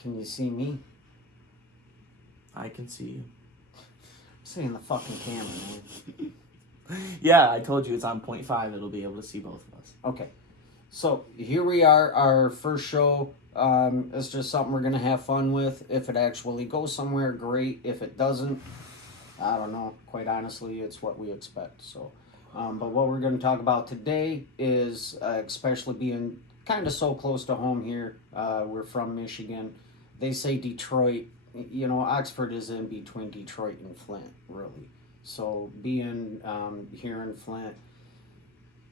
Can you see me? I can see you. I'm seeing the fucking camera, man. Yeah, I told you it's on 0.5. It'll be able to see both of us. Okay. So here we are, our first show. It's just something we're going to have fun with. If it actually goes somewhere, great. If it doesn't, I don't know. Quite honestly, it's what we expect. So, but what we're going to talk about today is, especially being kind of so close to home here. We're from Michigan. They say Detroit. You know, Oxford is in between Detroit and Flint, really. So being here in Flint,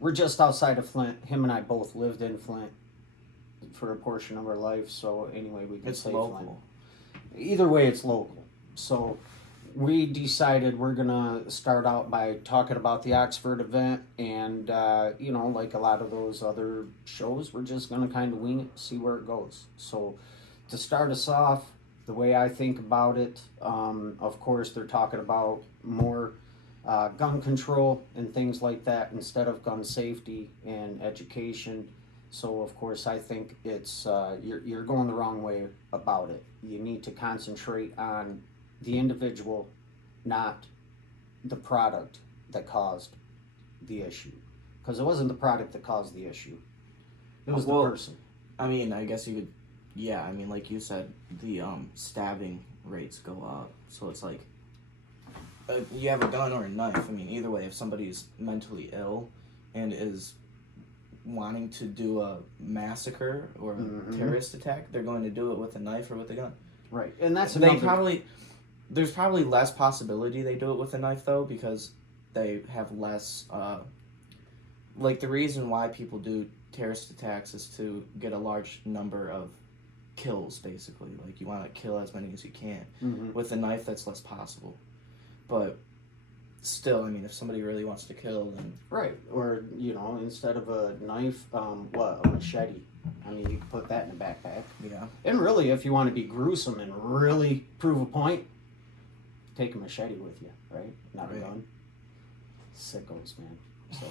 we're just outside of Flint. Him and I both lived in Flint for a portion of our life. So anyway, we can say local. Flint. Either way, it's local. So we decided we're gonna start out by talking about the Oxford event, and you know, like a lot of those other shows, we're just gonna kind of wing it, see where it goes. So to start us off, the way I think about it, of course, they're talking about more gun control and things like that instead of gun safety and education. So, of course, I think it's you're going the wrong way about it. You need to concentrate on the individual, not the product that caused the issue. Because it wasn't the product that caused the issue. It was the person. I mean, I guess you could... Yeah, I mean, like you said, the stabbing rates go up. So it's like, you have a gun or a knife. I mean, either way, if somebody's mentally ill and is wanting to do a massacre or a terrorist attack, they're going to do it with a knife or with a gun. Right, and that's there's probably less possibility they do it with a knife, though, because they have less, like, the reason why people do terrorist attacks is to get a large number of kills, basically. Like, you want to kill as many as you can. With a knife, that's less possible. But still, I mean, if somebody really wants to kill, then... Right, or, you know, instead of a knife, a machete. I mean, you could put that in a backpack. Yeah. And really, if you want to be gruesome and really prove a point, take a machete with you, right? Not a gun. Sickos, man. So,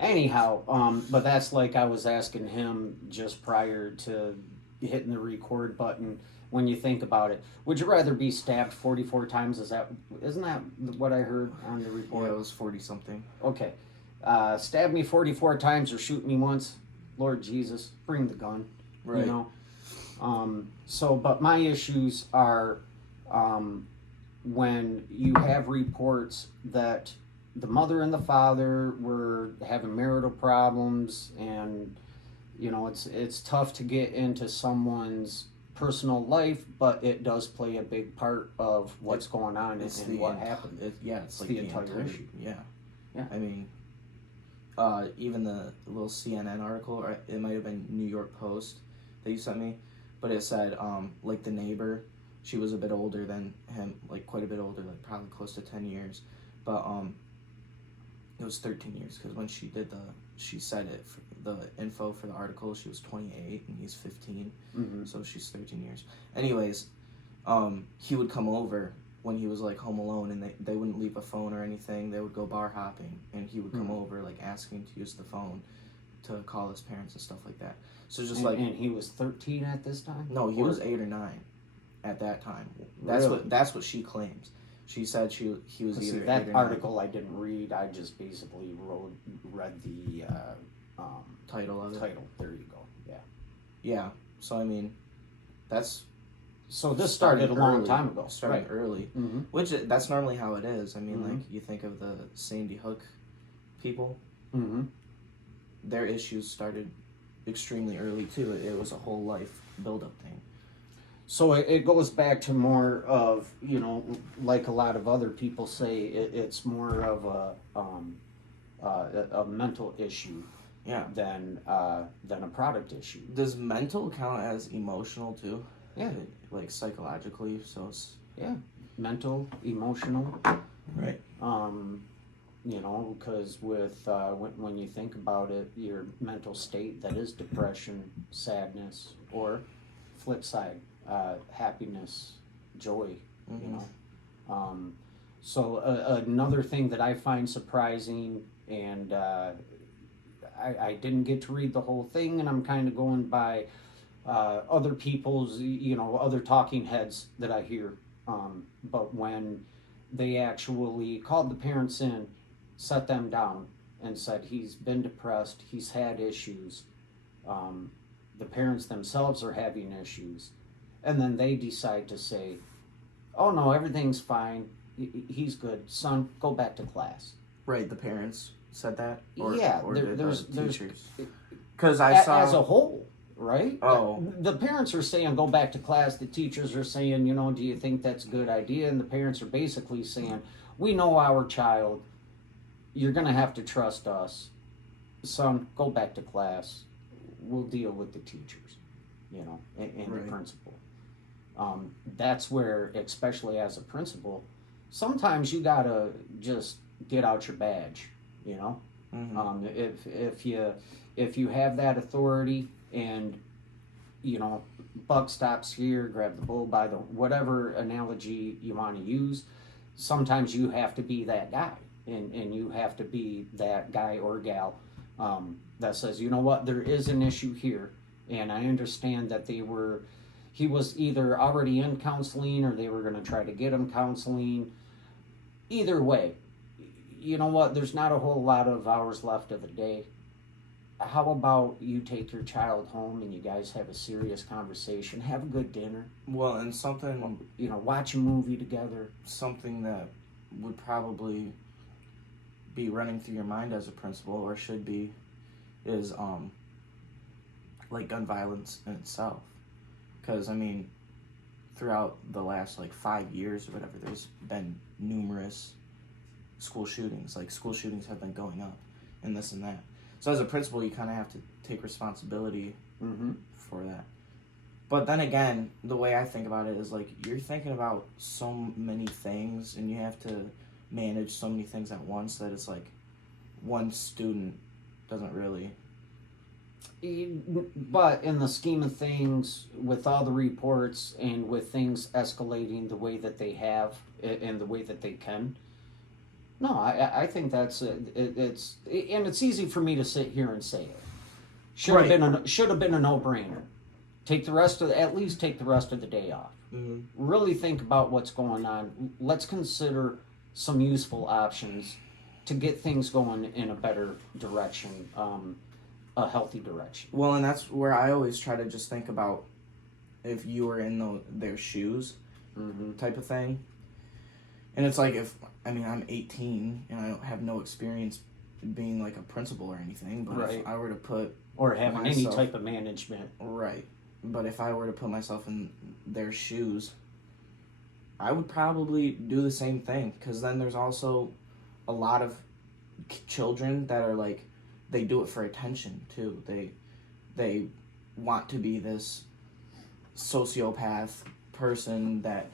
anyhow, but that's like I was asking him just prior to hitting the record button. When you think about it, would you rather be stabbed 44 times? Isn't that what I heard on the report? Yeah, it was 40 something. Okay, stab me 44 times or shoot me once. Lord Jesus, bring the gun. Right. You know. But my issues are when you have reports that the mother and the father were having marital problems, and you know, it's tough to get into someone's personal life, but it does play a big part of what's going on and what happened. It's like the entire issue. Yeah. I mean, even the little CNN article, or it might have been New York Post that you sent me, but it said, like, the neighbor, she was a bit older than him, like quite a bit older, like probably close to 10 years, but it was 13 years, because when she said it, for the info for the article, she was 28 and he's 15, so she's 13 years. Anyways, he would come over when he was like home alone, and they wouldn't leave a phone or anything. They would go bar hopping, and he would come over like asking to use the phone to call his parents and stuff like that. So just and he was 13 at this time? No, he was 8 or 9 at that time. That's what she claims. She said he was either that 8 or 9. article I didn't read. I just basically read the title of it. Title. There you go. Yeah. Yeah. So I mean, that's. So this started a long time ago. Started early, which that's normally how it is. I mean, like, you think of the Sandy Hook people. Their issues started extremely early too. It was a whole life build-up thing. So it goes back to more of, you know, like a lot of other people say, it's more of a mental issue. Yeah. Than a product issue. Does mental count as emotional too? Yeah. Like psychologically, so it's... Yeah. Mental, emotional. Right. You know, because with when you think about it, your mental state, that is depression, sadness, or flip side, happiness, joy, you know. So another thing that I find surprising, and I didn't get to read the whole thing, and I'm kind of going by other people's, other talking heads that I hear. But when they actually called the parents in, set them down, and said he's been depressed, he's had issues, the parents themselves are having issues, and then they decide to say, oh no, everything's fine, he's good, son, go back to class. Right, the parents said that? Or there's teachers? Because I saw... As a whole, right? Oh. The parents are saying go back to class, the teachers are saying, do you think that's a good idea? And the parents are basically saying, we know our child, you're going to have to trust us. Son, go back to class, we'll deal with the teachers, and right. the principal. That's where, especially as a principal, sometimes you gotta just get out your badge, Mm-hmm. If you have that authority and, buck stops here, grab the bull by the, whatever analogy you want to use, sometimes you have to be that guy, and you have to be that guy or gal that says, you know what, there is an issue here, and I understand that he was either already in counseling or they were going to try to get him counseling. Either way, you know what, there's not a whole lot of hours left of the day. How about you take your child home and you guys have a serious conversation, have a good dinner. Well, and something... watch a movie together. Something that would probably be running through your mind as a principal, or should be, is, like, gun violence in itself. Because, throughout the last, 5 years or whatever, there's been numerous school shootings. School shootings have been going up, and this and that. So as a principal, you kind of have to take responsibility for that. But then again, the way I think about it is, you're thinking about so many things, and you have to manage so many things at once that it's one student doesn't really... But in the scheme of things, with all the reports and with things escalating the way that they have and the way that they can, no, I think that's it's easy for me to sit here and say it. Should have been a no-brainer. At least take the rest of the day off. Mm-hmm. Really think about what's going on. Let's consider some useful options to get things going in a better direction. A healthy direction. Well, and that's where I always try to just think about if you were in their shoes, type of thing. And it's I'm 18 and I don't have no experience being a principal or anything, but if I were to put... Or having any type of management. Right. But if I were to put myself in their shoes, I would probably do the same thing, because then there's also a lot of children that are they do it for attention too. They want to be this sociopath person that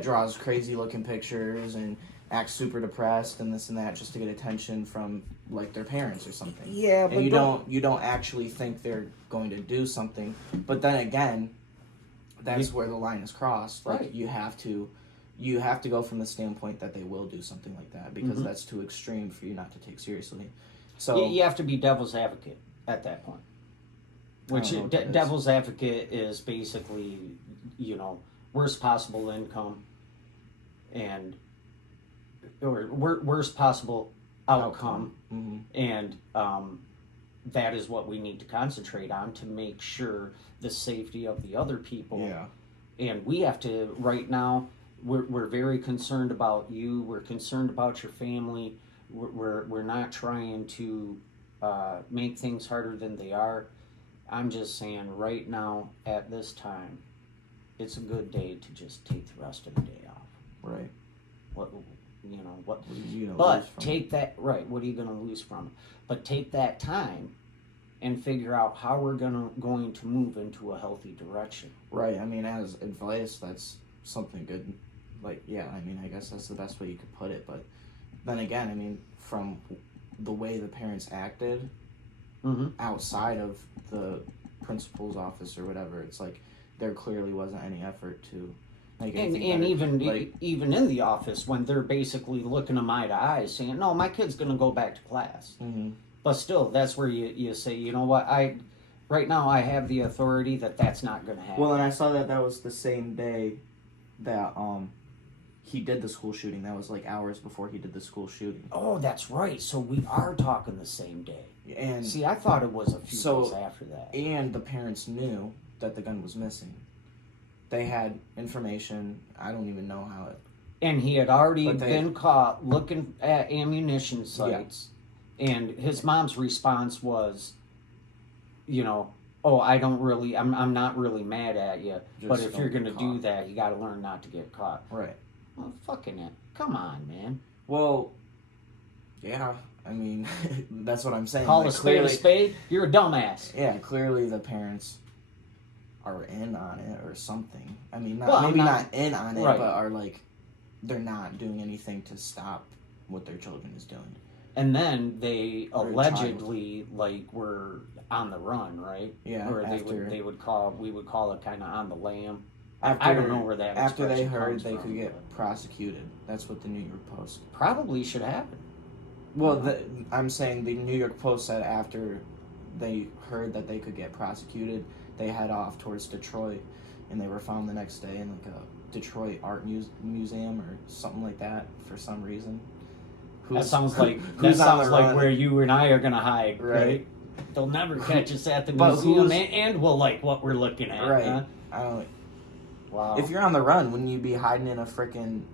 draws crazy looking pictures and acts super depressed and this and that just to get attention from their parents or something. Yeah, but and you don't actually think they're going to do something. But then again, that's where the line is crossed. Right. You have to go from the standpoint that they will do something like that, because that's too extreme for you not to take seriously. So you have to be devil's advocate at that point. Which devil's advocate is basically, worst possible income or worst possible outcome. Mm-hmm. And that is what we need to concentrate on to make sure the safety of the other people. Yeah. And we have to, right now, we're very concerned about you. We're concerned about your family. We're not trying to make things harder than they are. I'm just saying right now, at this time, it's a good day to just take the rest of the day off. Right. What are you gonna but lose from take that, right, what are you going to lose from it? But take that time and figure out how we're going to move into a healthy direction. Right. As advice, that's something good. I guess that's the best way you could put it. But then again, from the way the parents acted outside of the principal's office or whatever, it's there clearly wasn't any effort to make anything better. Even in the office, when they're basically looking them eye to eye saying, no, my kid's going to go back to class. Mm-hmm. But still, that's where you say, you know what, right now I have the authority that that's not going to happen. Well, and I saw that was the same day that he did the school shooting. That was like hours before he did the school shooting. Oh, that's right. So we are talking the same day. And see, I thought it was a few days after that. And the parents knew that the gun was missing. They had information. I don't even know how it. And he had already been caught looking at ammunition sites. Yeah. And his mom's response was, you know, oh, I'm not really mad at you. But if you're going to do that, you got to learn not to get caught. Right. Well, fucking it. Come on, man. Well, yeah. I mean, that's what I'm saying. Call a spade a spade? You're a dumbass. Yeah, clearly the parents are in on it or something. I mean, not in on it, right. But are like, they're not doing anything to stop what their children is doing. And then they allegedly were on the run, right? Yeah. Or we would call it kind of on the lam. I don't know where that. After they heard they could get prosecuted, that's what the New York Post probably should happen. Well, I'm saying the New York Post said after they heard that they could get prosecuted, they head off towards Detroit, and they were found the next day in like a Detroit art museum or something like that for some reason. That sounds like where you and I are gonna hide, right? They'll never catch us at the museum, and we'll like what we're looking at, right? Huh? I don't. Wow. If you're on the run, wouldn't you be hiding in a freaking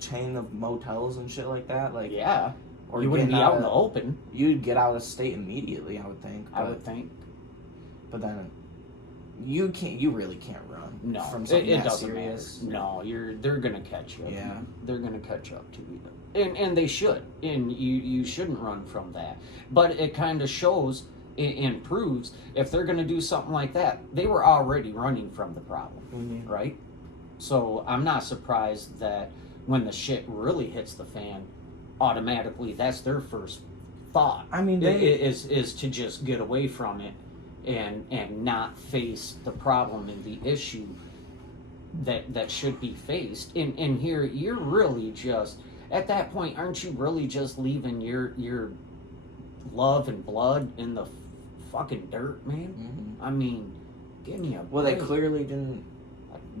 chain of motels and shit like that? Like, yeah. Or you wouldn't be out in the open. You'd get out of state immediately, I would think. I would think. But then you really can't run. No, from something it that doesn't serious. Matter. No, they're gonna catch you. Yeah, they're gonna catch up to you, and they should. And you shouldn't run from that. But it kind of shows and proves if they're gonna do something like that, they were already running from the problem, right? So I'm not surprised that when the shit really hits the fan, automatically that's their first thought. I mean, is to just get away from it and not face the problem and the issue that should be faced. And here you're really just at that point, aren't you really just leaving your love and blood in the fucking dirt, man? Mm-hmm. I mean, give me a break. Well, they clearly didn't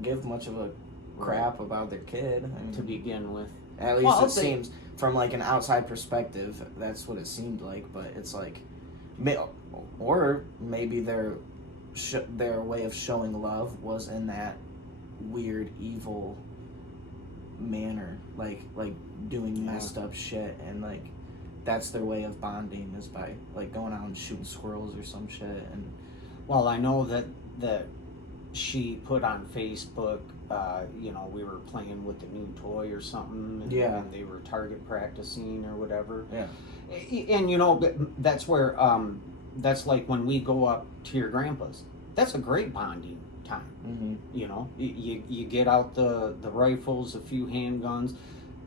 give much of a crap about their kid. I mean, to begin with. At least it seems, from like an outside perspective, that's what it seemed like. But it's like, or maybe their way of showing love was in that weird, evil manner, like doing messed up shit, and like that's their way of bonding is by like going out and shooting squirrels or some shit. And well, I know that she put on Facebook, we were playing with the new toy or something, and they were target practicing or whatever. Yeah. And that's where that's like when we go up to your grandpa's. That's a great bonding time. Mm-hmm. You get out the rifles, a few handguns,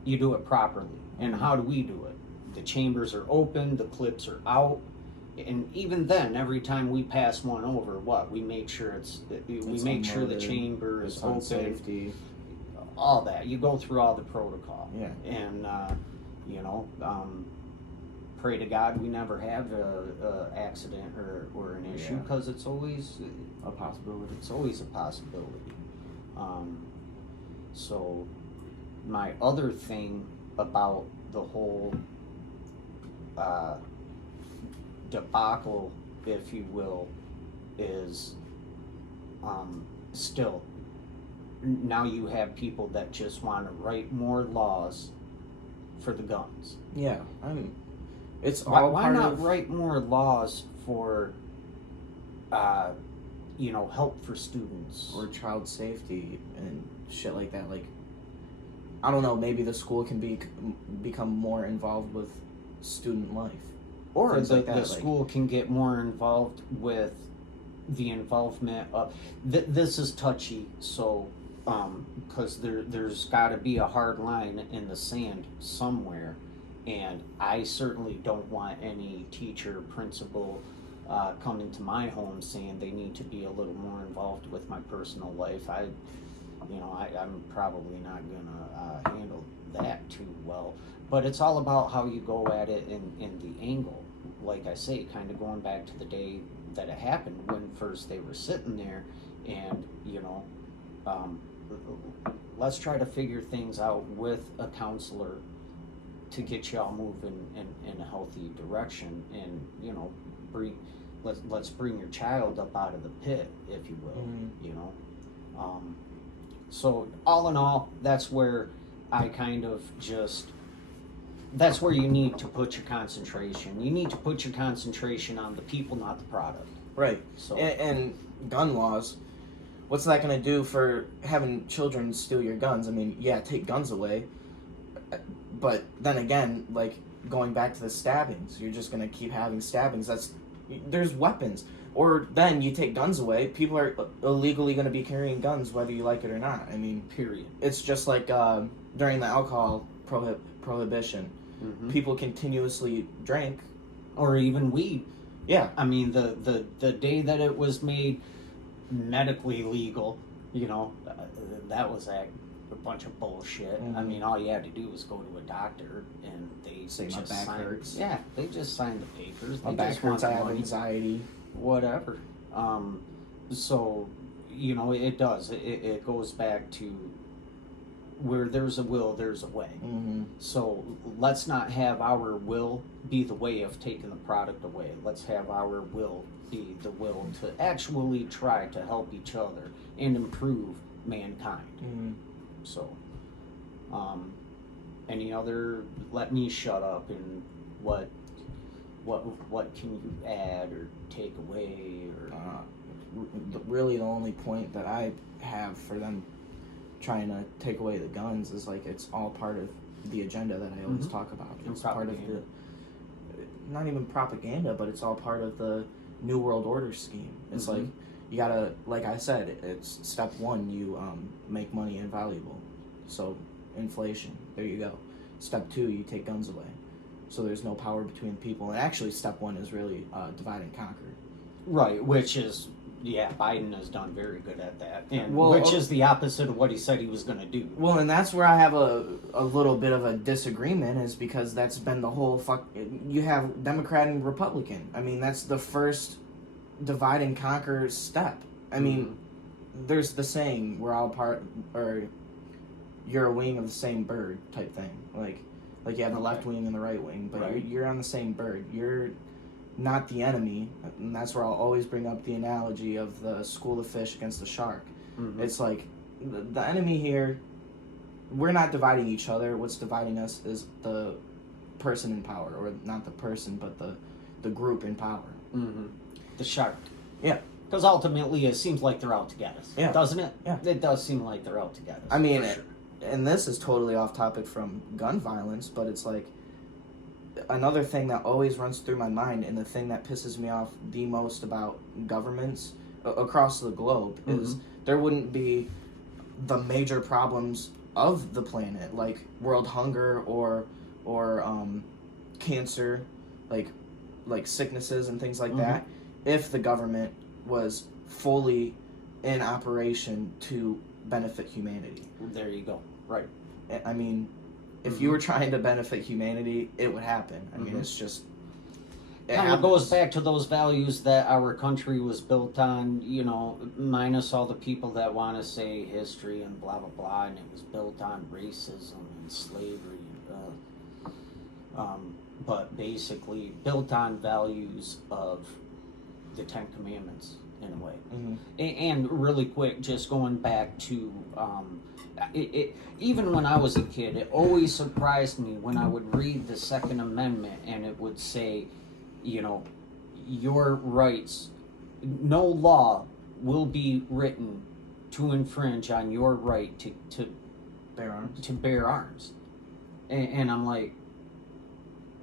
you do it properly. And how do we do it? The chambers are open, the clips are out. And even then, every time we pass one over, we make sure make sure the chamber is open, safety, all that. You go through all the protocol. Yeah. And pray to God we never have a accident or an issue, because it's always a possibility. It's always a possibility. So my other thing about the whole debacle, if you will, is still now you have people that just want to write more laws for the guns. Yeah, I mean, it's why not write more laws for help for students or child safety and shit like that? Like, I don't know, maybe the school can become more involved with student life. Or the school can get more involved with the involvement of... this is touchy, so... because there's got to be a hard line in the sand somewhere. And I certainly don't want any teacher, principal coming to my home saying they need to be a little more involved with my personal life. I'm probably not going to handle that too well. But it's all about how you go at it in the angle. Like I say, kind of going back to the day that it happened when first they were sitting there, and um, let's try to figure things out with a counselor to get y'all moving in a healthy direction, and let's bring your child up out of the pit, if you will. So all in all, that's where I kind of just, that's where you need to put your concentration. You need to put your concentration on the people, not the product. Right. So and gun laws, what's that going to do for having children steal your guns? I mean, yeah, take guns away, but then again, like, going back to the stabbings, you're just going to keep having stabbings. There's weapons. Or then you take guns away, people are illegally going to be carrying guns whether you like it or not. I mean, period. It's just like during the alcohol prohibition, people continuously drank. Or even weed. Yeah. I mean, the day that it was made medically legal, that was a bunch of bullshit. I mean, all you had to do was go to a doctor, and they say my just back signed, hurts. Yeah, they just signed the papers. My They back just hurts. I want have money, anxiety. whatever. So it does. It goes back to where there's a will, there's a way. So let's not have our will be the way of taking the product away. Let's have our will be the will to actually try to help each other and improve mankind. So, any other? Let me shut up. And what can you add or take away? Or really, the only point that I have for them trying to take away the guns is like it's all part of the agenda that I always talk about. It's part of the, not even propaganda, but it's all part of the New World Order scheme. It's like you gotta, like I said, it's step one, you make money invaluable. So inflation, there you go. Step two, you take guns away. So there's no power between the people. And actually, step one is really divide and conquer. Right, which is, Biden has done very good at that. And which is the opposite of what he said he was going to do. Well, and that's where I have a little bit of a disagreement, is because that's been the whole you have Democrat and Republican. I mean, that's the first divide and conquer step. I mean, there's the saying, we're all part, or you're a wing of the same bird type thing. Like you have the left wing and the right wing, but you're on the same bird. You're not the enemy, and that's where I'll always bring up the analogy of the school of fish against the shark. It's like, the enemy here, we're not dividing each other. What's dividing us is the person in power, or not the person, but the group in power. The shark. Yeah. Because ultimately it seems like they're out to get us. Yeah. Doesn't it? Yeah. It does seem like they're out to get us. I mean, for sure. And this is totally off topic from gun violence, but it's like, another thing that always runs through my mind, and the thing that pisses me off the most about governments across the globe, is there wouldn't be the major problems of the planet, like world hunger or cancer, like sicknesses and things like that, if the government was fully in operation to benefit humanity. There you go. Right. I mean, if you were trying to benefit humanity, it would happen. I mean, it's just... It kind of goes back to those values that our country was built on, minus all the people that want to say history and blah, blah, blah, and it was built on racism and slavery. But basically built on values of the Ten Commandments, in a way. And really quick, just going back to... even when I was a kid, it always surprised me when I would read the Second Amendment and it would say, your rights, no law will be written to infringe on your right to bear arms. To bear arms. And I'm like,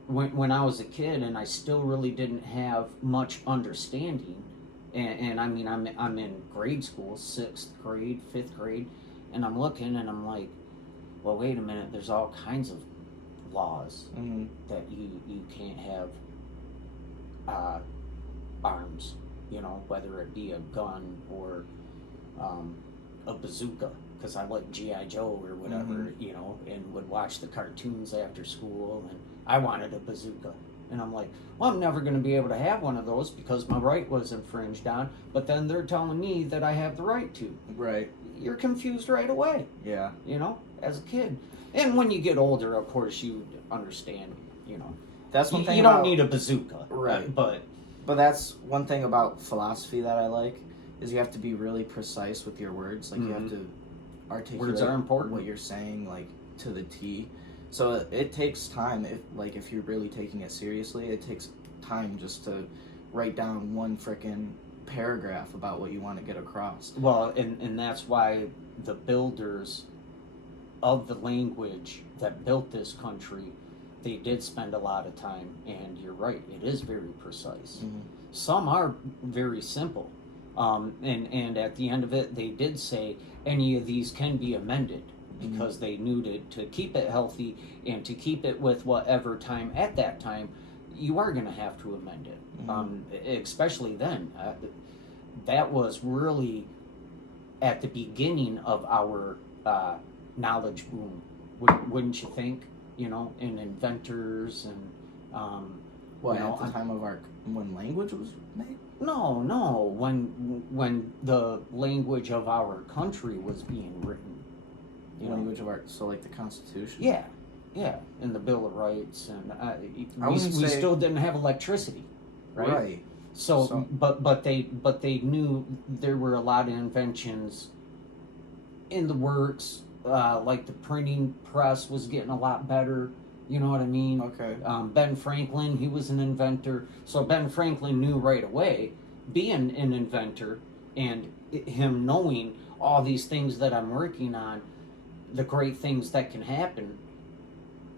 when I was a kid and I still really didn't have much understanding, and I mean, I'm in grade school, 6th grade, 5th grade, and I'm looking and I'm like, well, wait a minute, there's all kinds of laws that you can't have arms, whether it be a gun or a bazooka, because I like G.I. Joe or whatever, and would watch the cartoons after school, and I wanted a bazooka, And I'm like, well, I'm never going to be able to have one of those because my right was infringed on. But then they're telling me that I have the right to. Right. You're confused right away. Yeah. You know, as a kid. And when you get older, of course, you understand, you know. That's one thing you don't need a bazooka. Right. But that's one thing about philosophy that I like, is you have to be really precise with your words. Like, you have to articulate words are important. what you're saying, like, to the T. So it takes time. If you're really taking it seriously, it takes time just to write down one frickin' paragraph about what you want to get across. Well, and that's why the builders of the language that built this country, they did spend a lot of time, and you're right, it is very precise. Mm-hmm. Some are very simple, and at the end of it, they did say any of these can be amended, because they knew to keep it healthy and to keep it with whatever time at that time, you are going to have to amend it. Especially then. That was really at the beginning of our knowledge boom, wouldn't you think? You know, in inventors and What, you know, at the time of when language was made? No, when the language of our country was being written. Language of art, so like the Constitution. Yeah, and the Bill of Rights, and we we still didn't have electricity, right? So but they knew there were a lot of inventions in the works, like the printing press was getting a lot better. You know what I mean? Okay. Ben Franklin, he was an inventor, so Ben Franklin knew right away, being an inventor, and him knowing all these things that I'm working on, the great things that can happen,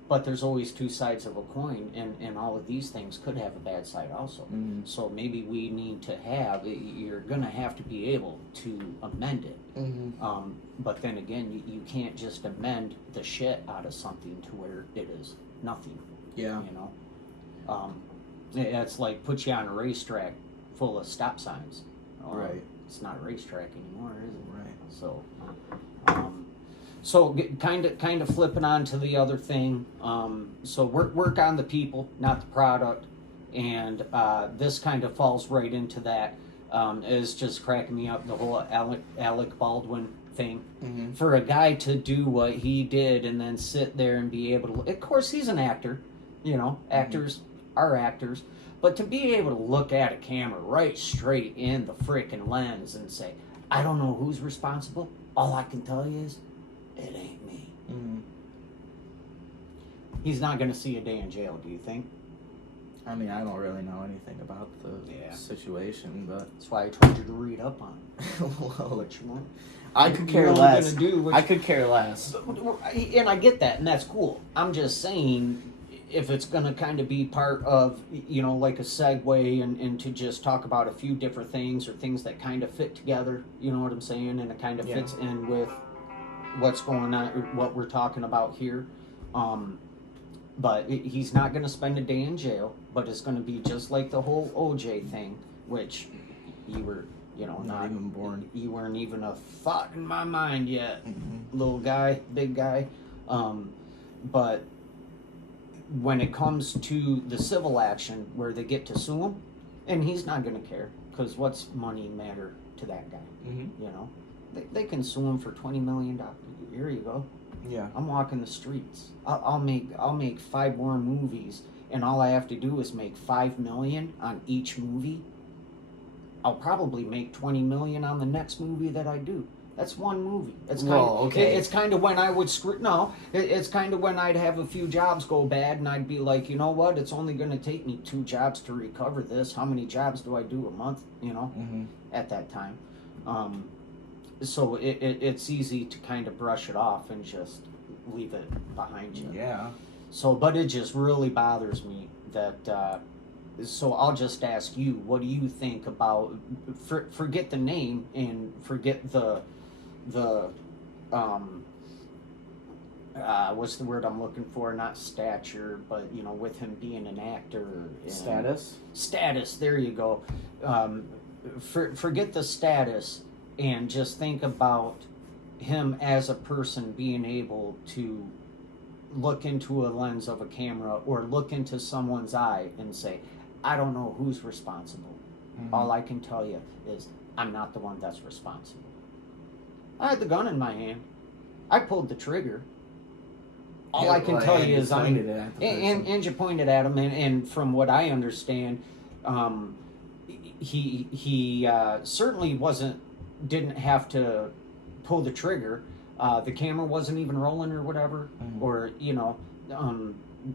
but there's always two sides of a coin, and all of these things could have a bad side also. Mm-hmm. So maybe we need to you're going to have to be able to amend it. Mm-hmm. But then again, you can't just amend the shit out of something to where it is nothing. Yeah. You know? It's like put you on a racetrack full of stop signs. Right. It's not a racetrack anymore, is it? Right. So kind of flipping on to the other thing. So work on the people, not the product, and this kind of falls right into that. It's just cracking me up, the whole Alec Baldwin thing. Mm-hmm. For a guy to do what he did and then sit there and be able to, of course he's an actor, you know, actors are actors, but to be able to look at a camera right straight in the freaking lens and say, I don't know who's responsible, all I can tell you is, it ain't me. Mm-hmm. He's not going to see a day in jail, do you think? I mean, I don't really know anything about the situation, but that's why I told you to read up on it. Well, What you want. I could care less. I could care less. And I get that, and that's cool. I'm just saying, if it's going to kind of be part of, you know, like a segue and to just talk about a few different things or things that kind of fit together, you know what I'm saying? And it kind of fits in with what's going on, what we're talking about here. But he's not going to spend a day in jail, but it's going to be just like the whole OJ thing, which you were, you know, not even born. You weren't even a thought in my mind yet, little guy, big guy. But when it comes to the civil action where they get to sue him, and he's not going to care, because what's money matter to that guy? Mm-hmm. You know, they can sue him for $20 million. Here you go. Yeah. I'm walking the streets. I'll make 5 more movies, and all I have to do is make $5 million on each movie. I'll probably make $20 million on the next movie that I do. That's one movie. It's kind of when I would it's kind of when I'd have a few jobs go bad, and I'd be like, you know what? It's only going to take me 2 jobs to recover this. How many jobs do I do a month? You know, at that time. So it's easy to kind of brush it off and just leave it behind you. Yeah. So, but it just really bothers me that. So I'll just ask you, what do you think about? Forget the name and forget the what's the word I'm looking for? Not stature, but you know, with him being an actor. Status. Status. There you go. Forget the status. And just think about him as a person being able to look into a lens of a camera or look into someone's eye and say, I don't know who's responsible. All I can tell you is I'm not the one that's responsible. I had the gun in my hand. I pulled the trigger. All I can tell you is and you pointed at him, and from what I understand, he certainly didn't have to pull the trigger. The camera wasn't even rolling or whatever, or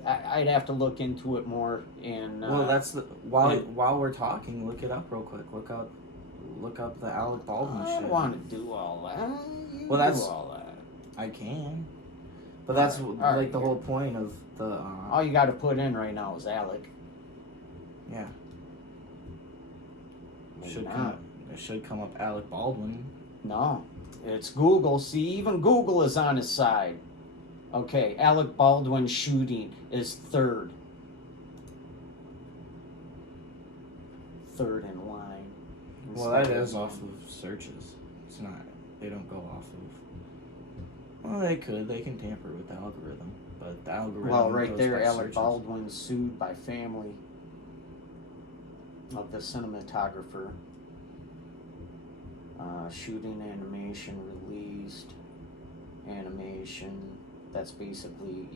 I'd have to look into it more. And well, that's while we're talking, look it up real quick. Look up the Alec Baldwin shit. I don't want to do all that. That's all that. I can, but that's the whole point of the. All you got to put in right now is Alec. Yeah. Maybe It should come up Alec Baldwin. No, it's Google. See, even Google is on his side. Okay, Alec Baldwin shooting is third. Third in line. Well, that is off of searches. It's not. They don't go off of. Well, they could. They can tamper with the algorithm, but the algorithm. Well, right goes there, by Alec searches. Baldwin sued by family of the cinematographer. Shooting animation released. Animation that's basically,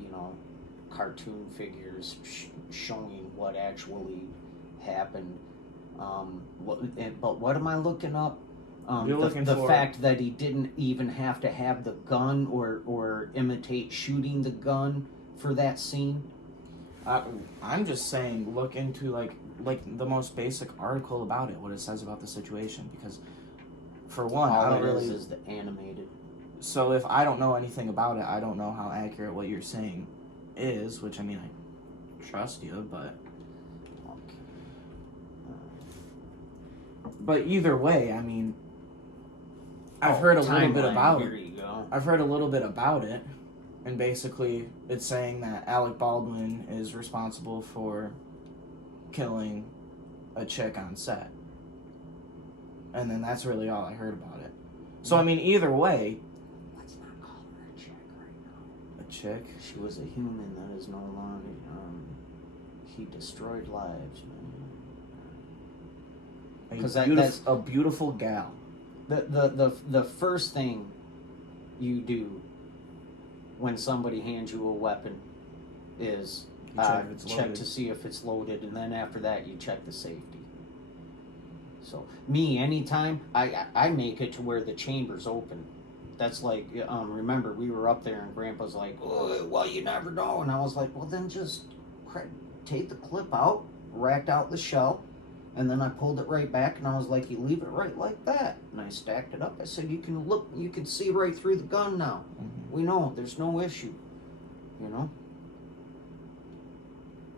cartoon figures showing what actually happened. But what am I looking up? You're looking the for fact that he didn't even have to have the gun or imitate shooting the gun for that scene. I'm just saying, look into like the most basic article about it, what it says about the situation, because for one, all I don't it really is the animated. So if I don't know anything about it, I don't know how accurate what you're saying is, which I mean, I trust you, but either way, I mean, I've heard a little bit about it. Here you go. I've heard a little bit about it, and basically it's saying that Alec Baldwin is responsible for killing a chick on set. And then that's really all I heard about it. So, I mean, either way... Let's not call her a chick right now. A chick? She was a human that is no longer... he destroyed lives, man. That's a beautiful gal. The first thing you do when somebody hands you a weapon is check to see if it's loaded, and then after that you check the safety. So me, anytime I make it to where the chamber's open. That's like remember we were up there and Grandpa's like, oh, well, you never know, and I was like, well, then just take the clip out, racked out the shell. And then I pulled it right back, and I was like, you leave it right like that. And I stacked it up. I said, you can see right through the gun now. Mm-hmm. We know, there's no issue.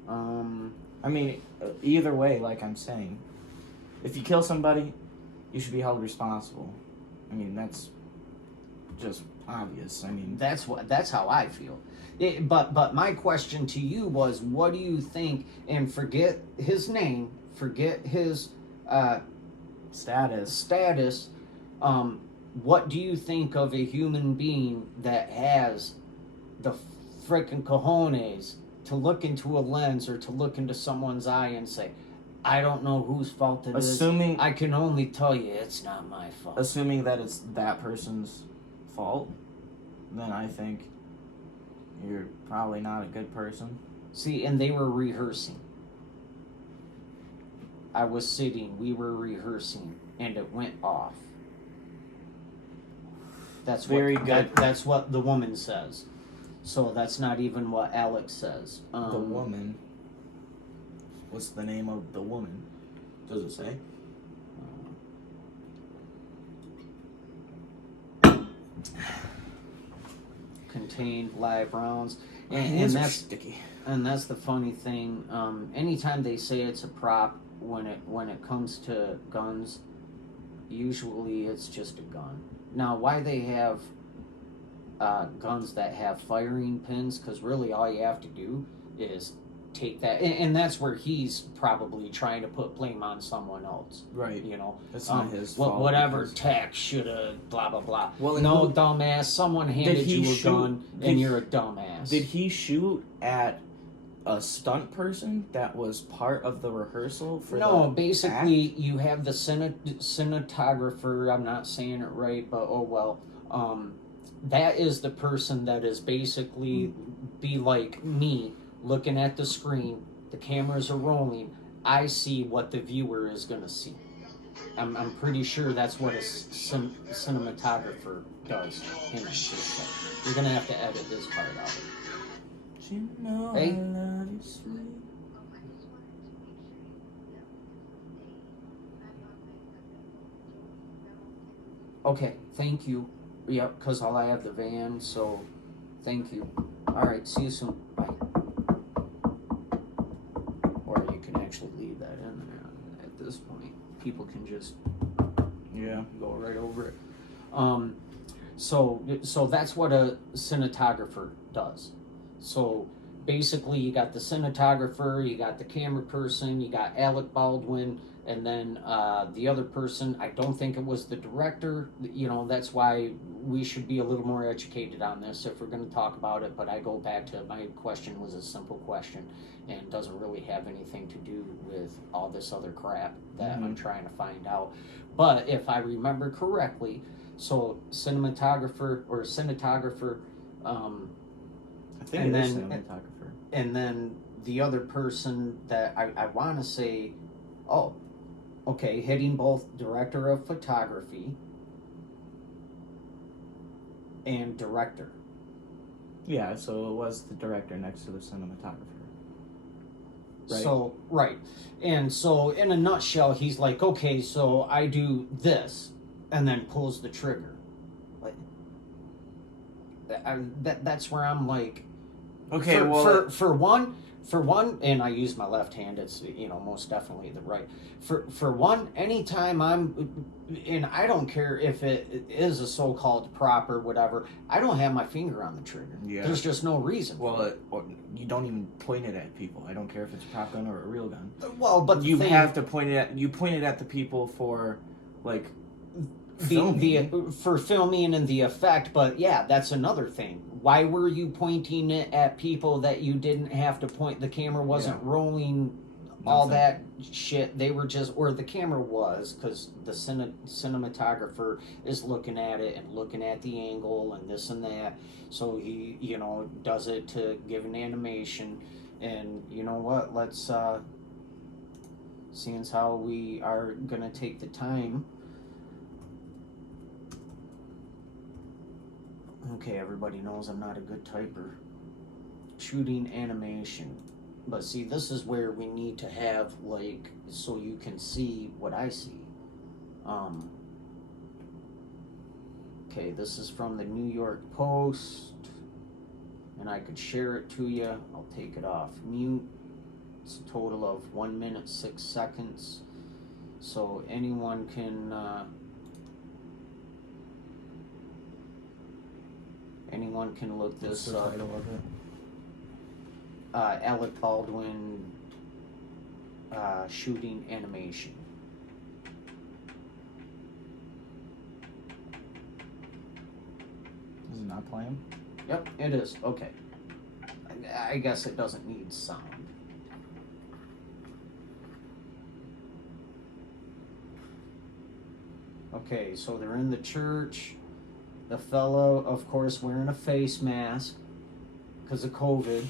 I mean, either way, like I'm saying, if you kill somebody, you should be held responsible. I mean, that's just obvious. I mean, that's how I feel. But my question to you was, what do you think? And forget his name. Forget his status. What do you think of a human being that has the frickin' cojones to look into a lens or to look into someone's eye and say, I don't know whose fault it is. I can only tell you it's not my fault. Assuming that it's that person's fault, then I think you're probably not a good person. See, and they were rehearsing. I was sitting, we were rehearsing, and it went off. That's very good. That's what the woman says. So that's not even what Alex says. The woman. What's the name of the woman? Does it say? Contained live rounds, and that's sticky. And that's the funny thing. Anytime they say it's a prop, when it comes to guns, usually it's just a gun. Now, why they have guns that have firing pins? Because really, all you have to do is take that, and that's where he's probably trying to put blame on someone else. Right. You know, It's not his fault. Whatever because- tech should have blah blah blah. Well, no, dumbass. Someone handed you a gun, and you're a dumbass. Did he shoot at a stunt person that was part of the rehearsal for No, the basically act? you have the cinematographer. I'm not saying it right, but oh well. That is the person that is basically be like me, looking at the screen. The cameras are rolling. I see what the viewer is going to see. I'm pretty sure that's what a cinematographer does. You're going to have to edit this part out. You know Hey. I love you, sweet. Okay, thank you. Yep, because I'll have the van, so thank you. Alright, see you soon. Bye. Or you can actually leave that in there at this point. People can just go right over it. So that's what a cinematographer does. So basically you got the cinematographer, you got the camera person, you got Alec Baldwin, and then the other person, I don't think it was the director. You know, that's why we should be a little more educated on this if we're going to talk about it. But I go back to my question was a simple question and doesn't really have anything to do with all this other crap that I'm trying to find out. But if I remember correctly, so cinematographer, I think it is cinematographer. and then the other person that I want to say, hitting both director of photography and director. Yeah, so it was the director next to the cinematographer. Right? So, right. And so, in a nutshell, he's like, okay, so I do this, and then pulls the trigger. Like, that's where I'm like, Okay, for one, and I use my left hand. It's most definitely the right. For one, anytime and I don't care if it is a so-called prop or whatever. I don't have my finger on the trigger. Yeah. There's just no reason. Well, you don't even point it at people. I don't care if it's a prop gun or a real gun. Well, but you have to point it at. You point it at the people for like for filming and the effect. But yeah, that's another thing. Why were you pointing it at people that you didn't have to point? The camera wasn't rolling. All that shit. They were just, or the camera was, because the cinematographer is looking at it and looking at the angle and this and that. So he, does it to give an animation. And you know what? Let's, seeing as how we are gonna take the time. Okay, everybody knows I'm not a good typer. Shooting animation. But see, this is where we need to have, like, so you can see what I see. Okay, this is from the New York Post. And I could share it to you. I'll take it off mute. It's a total of 1 minute, 6 seconds. So anyone can, look this up. Title of it? Alec Baldwin shooting animation. Is it not playing? Yep, it is. Okay. I guess it doesn't need sound. Okay, so they're in the church. The fellow, of course, wearing a face mask because of COVID.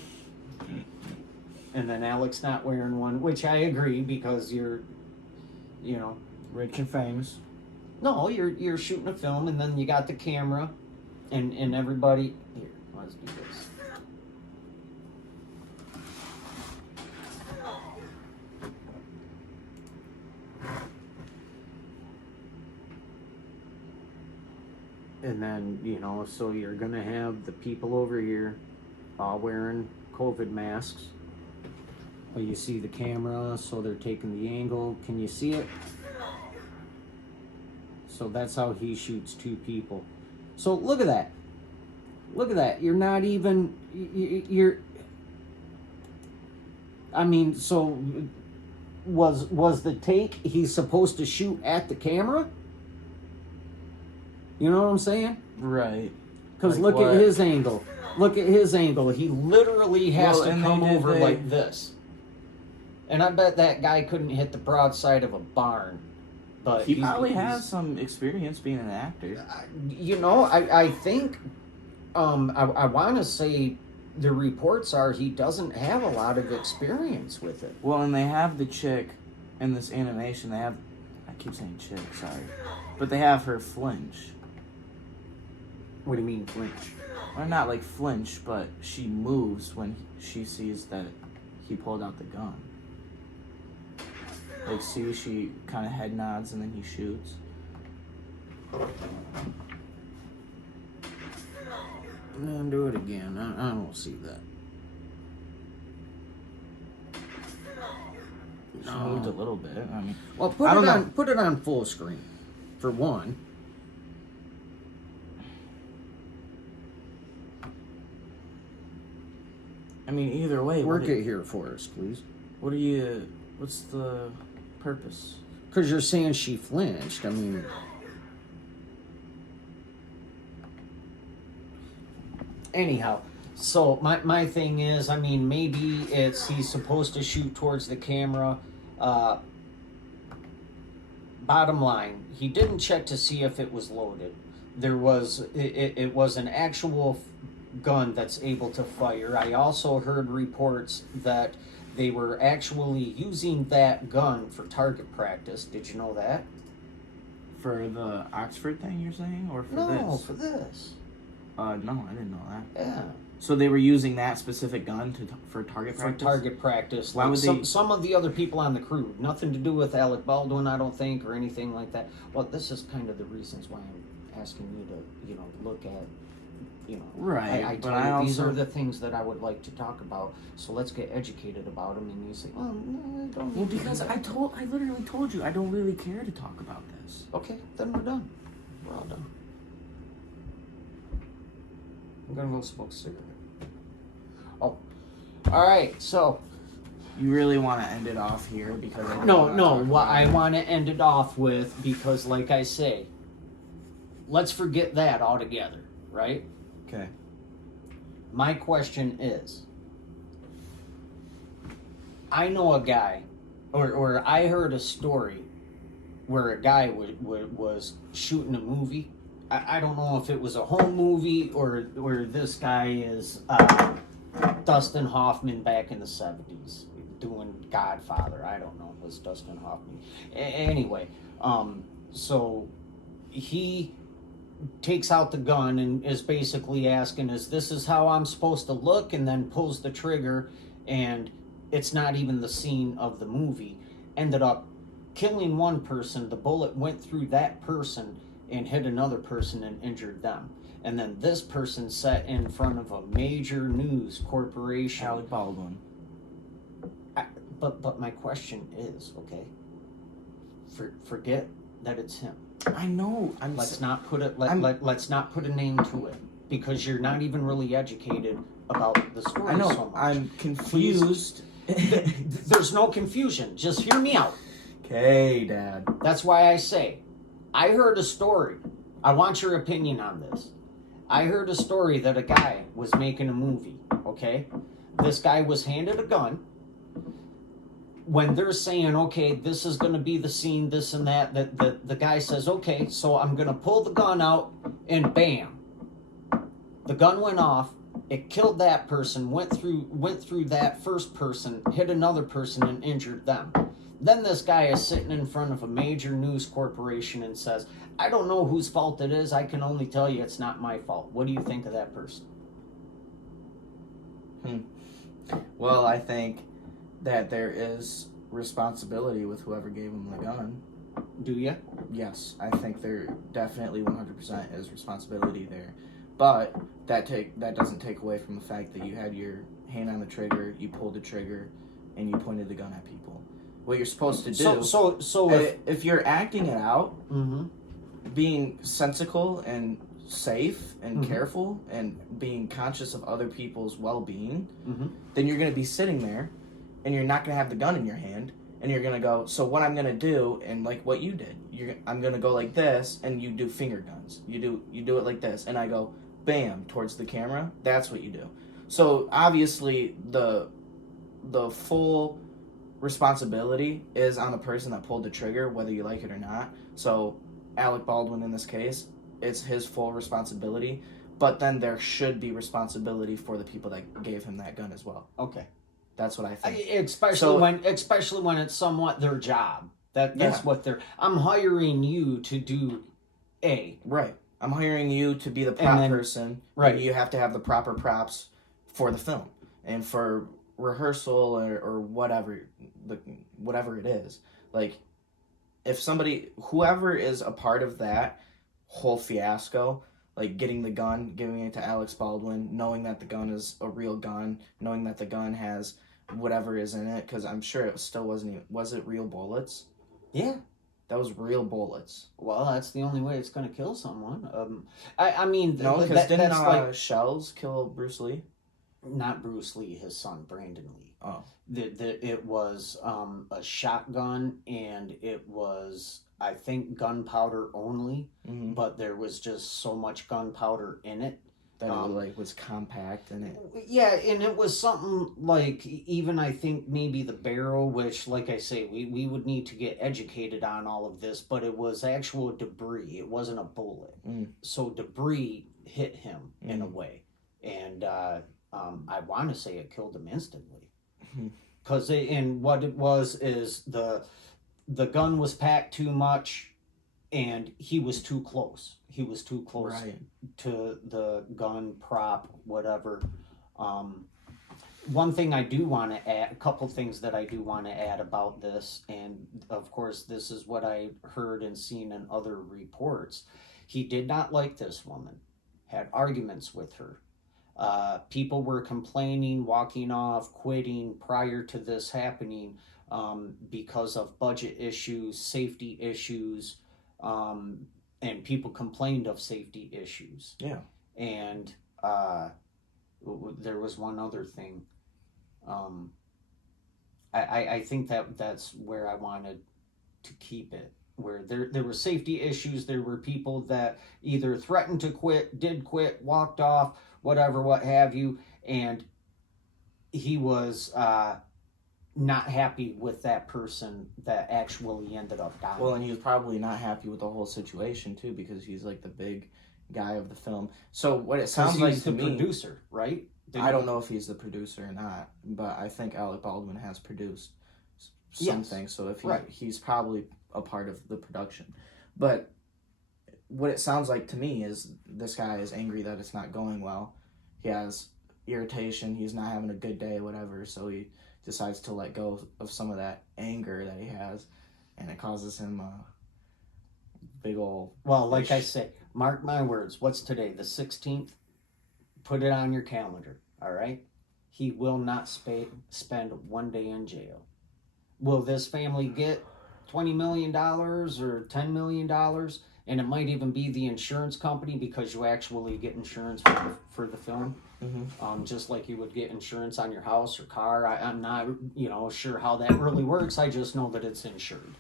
And then Alec's not wearing one, which I agree because you're, Rich and famous. No, you're shooting a film, and then you got the camera, and everybody. Here, let's do this. And then so you're gonna have the people over here, all wearing COVID masks. Well, you see the camera, so they're taking the angle. Can you see it? So that's how he shoots two people. So look at that. Look at that. You're not even, you're, I mean, so was the take he's supposed to shoot at the camera? You know what I'm saying? Right. Because Like look what? at his angle. Look at his angle. He literally has to come over like this. And I bet that guy couldn't hit the broadside of a barn. But he probably has some experience being an actor. You know, I think, I want to say the reports are he doesn't have a lot of experience with it. Well, and they have the chick in this animation. They have, I keep saying chick, sorry, but they have her flinch. What do you mean flinch? Or not like flinch, but she moves when she sees that he pulled out the gun. Like, see, she kind of head nods and then he shoots. And do it again. I don't see that. She moved a little bit. I mean, well, put it on full screen, for one. I mean, either way. Work it here for us, please. What's the purpose? Because you're saying she flinched. I mean, anyhow, so my thing is, I mean, maybe he's supposed to shoot towards the camera. Bottom line, he didn't check to see if it was loaded. It was an actual gun that's able to fire. I also heard reports that they were actually using that gun for target practice. Did you know that? For the Oxford thing you're saying, or for this? No, for this. No, I didn't know that. Yeah. So they were using that specific gun for target practice? For target practice. Why would some of the other people on the crew. Nothing to do with Alec Baldwin, I don't think, or anything like that. Well, this is kind of the reasons why I'm asking you to, look at, Right. I but tell you, these are the things that I would like to talk about. So let's get educated about them. And you say, well, no, I don't. Well, because I literally told you I don't really care to talk about this. Okay, then we're done. We're all done. I'm gonna go smoke a cigarette. Oh, all right. So you really want to end it off here because no. What I want to end it off with, because, like I say, let's forget that altogether, right? Okay. My question is, I know a guy, or I heard a story where a guy was shooting a movie. I don't know if it was a home movie or this guy is Dustin Hoffman back in the 70s doing Godfather. I don't know. It was Dustin Hoffman. Anyway, so he takes out the gun and is basically asking, this is how I'm supposed to look, and then pulls the trigger, and it's not even the scene of the movie. Ended up killing one person. The bullet went through that person and hit another person and injured them. And then this person sat in front of a major news corporation. Alec Baldwin. But my question is, okay, forget that it's him. I know. Let's not put a name to it, because you're not even really educated about the story. I know. So much. I'm confused. There's no confusion. Just hear me out. Okay, Dad. That's why I say, I heard a story. I want your opinion on this. I heard a story that a guy was making a movie, okay? This guy was handed a gun. When they're saying, okay, this is going to be the scene, this and that, the guy says, okay, so I'm going to pull the gun out, and bam. The gun went off. It killed that person, went through that first person, hit another person, and injured them. Then this guy is sitting in front of a major news corporation and says, I don't know whose fault it is. I can only tell you it's not my fault. What do you think of that person? Well, I think that there is responsibility with whoever gave him the gun. Do you? Yes, I think there definitely 100% is responsibility there. But that doesn't take away from the fact that you had your hand on the trigger, you pulled the trigger, and you pointed the gun at people. What you're supposed to do. So if you're acting it out, mm-hmm. being sensical and safe and mm-hmm. careful and being conscious of other people's well-being, mm-hmm. then you're going to be sitting there and you're not gonna have the gun in your hand, and you're gonna go. So what I'm gonna do, and like what you did, I'm gonna go like this, and you do finger guns. You do it like this, and I go bam towards the camera. That's what you do. So obviously the full responsibility is on the person that pulled the trigger, whether you like it or not. So Alec Baldwin in this case, it's his full responsibility, but then there should be responsibility for the people that gave him that gun as well. Okay. That's what I think. Especially when it's somewhat their job. That's what I'm hiring you to do A. Right. I'm hiring you to be the prop person. Right. And you have to have the proper props for the film and for rehearsal or whatever it is. Like, if whoever is a part of that whole fiasco, like getting the gun, giving it to Alex Baldwin, knowing that the gun is a real gun, knowing that the gun has whatever is in it, because I'm sure it still was it real bullets? Yeah. That was real bullets. Well, that's the only way it's going to kill someone. I mean... No, because didn't shells kill Bruce Lee? Not Bruce Lee, his son, Brandon Lee. Oh. It was a shotgun, and it was, I think, gunpowder only, but there was just so much gunpowder in it. That it was compact in it. Yeah, and it was something like, even I think maybe the barrel, which, like I say, we would need to get educated on all of this, but it was actual debris. It wasn't a bullet. So debris hit him in a way. And I want to say it killed him instantly. Because what it was is the gun was packed too much, and he was too close. He was too close to the gun prop, whatever. One thing I do want to add, a couple things that I do want to add about this, and of course this is what I heard and seen in other reports. He did not like this woman, had arguments with her. People were complaining, walking off, quitting prior to this happening because of budget issues, safety issues, and people complained of safety issues. Yeah. And there was one other thing. I think that's where I wanted to keep it. Where there were safety issues, there were people that either threatened to quit, did quit, walked off, whatever, what have you, and he was not happy with that person that actually ended up dying. Well, and he was probably not happy with the whole situation too, because he's like the big guy of the film. So what it sounds like to me, he's the producer, right? I don't know if he's the producer or not, but I think Alec Baldwin has produced something. Yes. So if he's probably a part of the production. But what it sounds like to me is this guy is angry that it's not going well. He has irritation. He's not having a good day, whatever. So he decides to let go of some of that anger that he has, and it causes him a big old... Well, like I say, mark my words. What's today, the 16th? Put it on your calendar, all right? He will not spend one day in jail. Will this family get $20 million or $10 million? And it might even be the insurance company, because you actually get insurance for the film. Just like you would get insurance on your house or car. I'm not, sure how that really works. I just know that it's insured.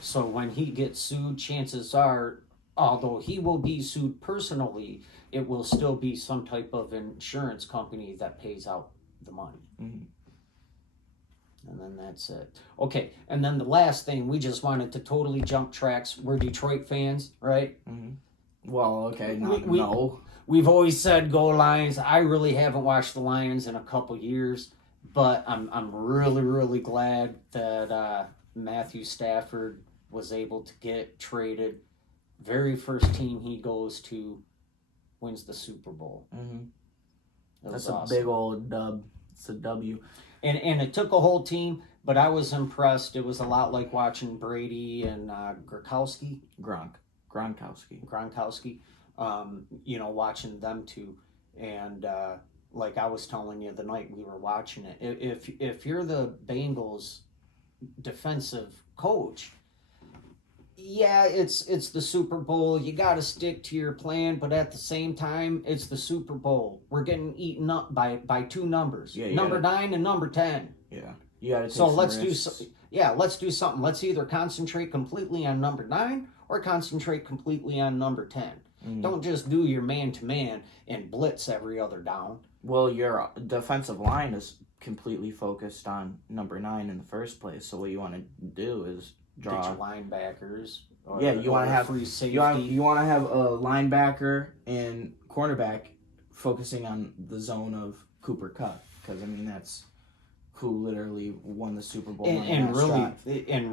So when he gets sued, chances are, although he will be sued personally, it will still be some type of insurance company that pays out the money. And then that's it. Okay, and then the last thing, we just wanted to totally jump tracks. We're Detroit fans, right? Well, okay, no. We've always said go Lions. I really haven't watched the Lions in a couple years, but I'm really, really glad that Matthew Stafford was able to get traded. Very first team he goes to wins the Super Bowl. That's awesome. Big old dub. It's a W. And it took a whole team, but I was impressed. It was a lot like watching Brady and Gronkowski. Gronkowski. Watching them two. And like I was telling you the night we were watching it, if you're the Bengals defensive coach, yeah, it's the Super Bowl. You got to stick to your plan, but at the same time, it's the Super Bowl. We're getting eaten up by two numbers, number 9 and number 10. Yeah, You got to take So some let's risks. let's do something. Let's either concentrate completely on number 9 or concentrate completely on number 10. Don't just do your man-to-man and blitz every other down. Well, your defensive line is completely focused on number 9 in the first place. So what you want to do is draw Get your linebackers. you want to have free safety. you want to have a linebacker and cornerback focusing on the zone of Cooper Kupp, because I mean that's who literally won the Super Bowl. And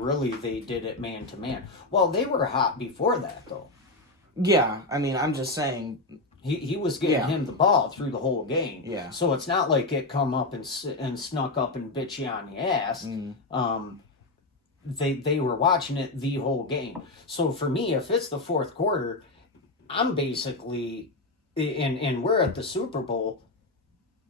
really they did it man to man. Well, they were hot before that though. Yeah, I mean, I'm just saying. He was getting him the ball through the whole game. Yeah. So it's not like it come up and snuck up and bit you on the ass. They were watching it the whole game. So for me, if it's the fourth quarter, I'm basically, and we're at the Super Bowl.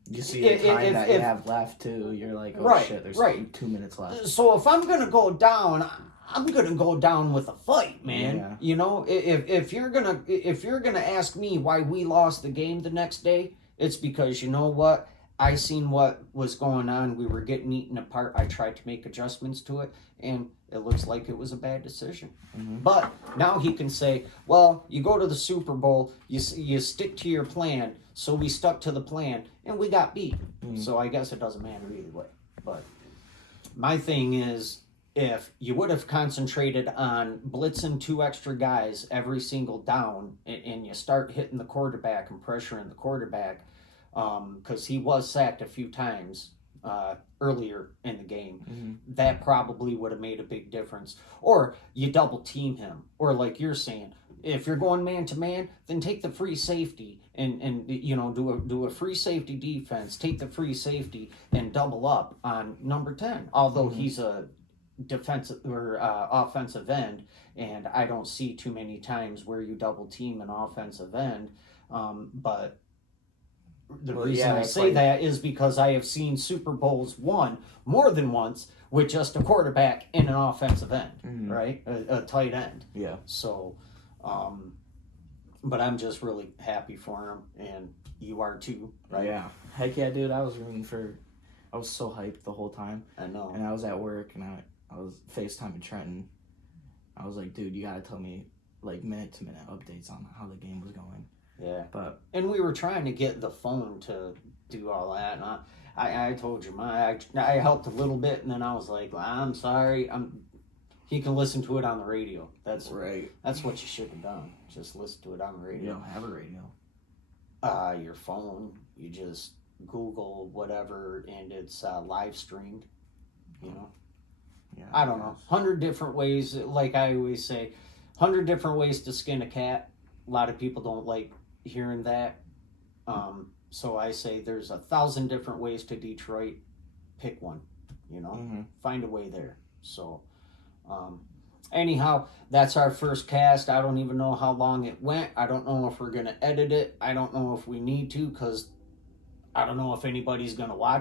You see the time that you have left too. You're like, oh shit, there's 2 minutes left. So if I'm gonna go down, I'm gonna go down with a fight, man. Yeah. You know, if you're gonna ask me why we lost the game the next day, it's because you know what? I seen what was going on. We were getting eaten apart. I tried to make adjustments to it, and it looks like it was a bad decision. But now he can say, well, you go to the Super Bowl, you stick to your plan. So we stuck to the plan, and we got beat. So I guess it doesn't matter either way. But my thing is, if you would have concentrated on blitzing 2 extra guys every single down, and you start hitting the quarterback and pressuring the quarterback, because he was sacked a few times earlier in the game, that probably would have made a big difference. Or you double team him, or like you're saying, if you're going man to man, then take the free safety and you know, do a free safety defense. Take the free safety and double up on number 10. Although he's a defensive or offensive end, and I don't see too many times where you double team an offensive end. But the reason I say that is because I have seen Super Bowls won more than once with just a quarterback and an offensive end, right? A tight end. Yeah. So, but I'm just really happy for him, and you are too, right? Yeah. Heck yeah, dude. I was so hyped the whole time. I know. And I was at work, and I was FaceTiming Trenton. I was like, dude, you gotta tell me like minute-to-minute updates on how the game was going. Yeah. But and we were trying to get the phone to do all that, and I told you, I helped a little bit, and then I was like, well, I'm sorry, he can listen to it on the radio. That's right. That's what you should have done. Just listen to it on the radio. You don't have a radio. Your phone, you just Google whatever, and it's live streamed. You know. Yeah. I don't know. 100 different ways. Like I always say, 100 different ways to skin a cat. A lot of people don't like hearing that. So I say there's 1,000 different ways to Detroit. Pick one. You know, find a way there. So. Anyhow, that's our first cast. I don't even know how long it went. I don't know if we're going to edit it. I don't know if we need to, because I don't know if anybody's going to watch